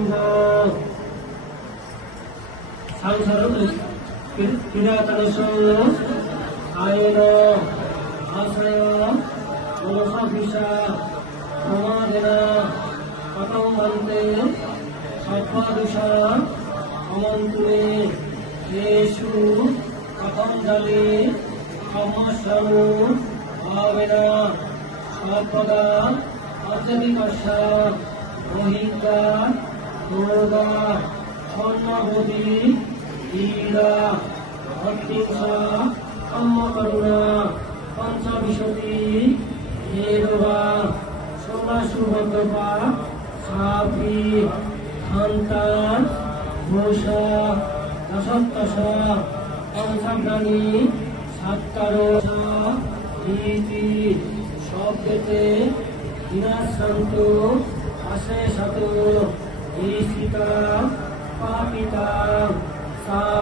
সিংহ সংসার ক্রীড়াতনস আয়ন আশ্রয় মনসাভিষা প্রমাদেনা কতং মন্তে সর্বাদুষা অমন্তুনে येषु कथं जले कमश्रमो भावेन सर्वदा अत्यधिकस्य मोहिता क्रोधा स्वर्णबोधि ईरा भक्तिंसा कम्मकरुणा पंचविंशति हेरवा सोमाशुभद्रपा सापि हन्तान् घोषा दशत्तशा पंचाग्राणी सात्कारोषा नीति शब्दते विनाशान्त अशेषतो ईशिता पापिता सा